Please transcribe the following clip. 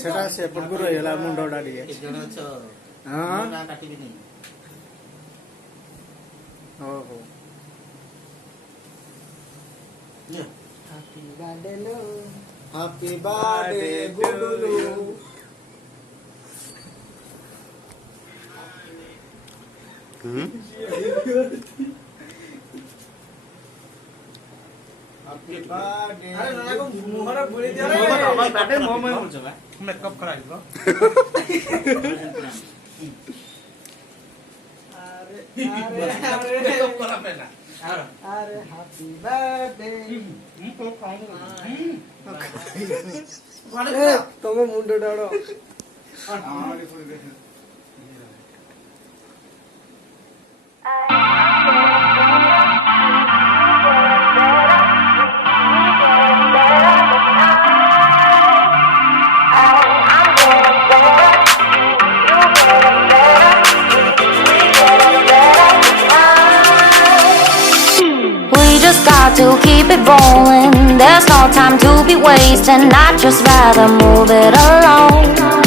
ସେଟା ସେପଟକୁ ରହିଗଲା ମୁଣ୍ଡଟା ଟିକେ ଓହୋ ହାପି ବାର୍ଥଡେ ଗୁଡୁଲୁ Happy birthday. अरे नाना को मुहरा बोली दिया रे बाबा बर्थडे मोह में बोल चला मेकअप करा दो अरे मेकअप करा पहला अरे हैप्पी बर्थडे तो खाऊंगा ए तमे मुंडो डाड़ो आरे पूरी देख Got to keep it rolling. There's no time to be wasting. I'd just rather move it along.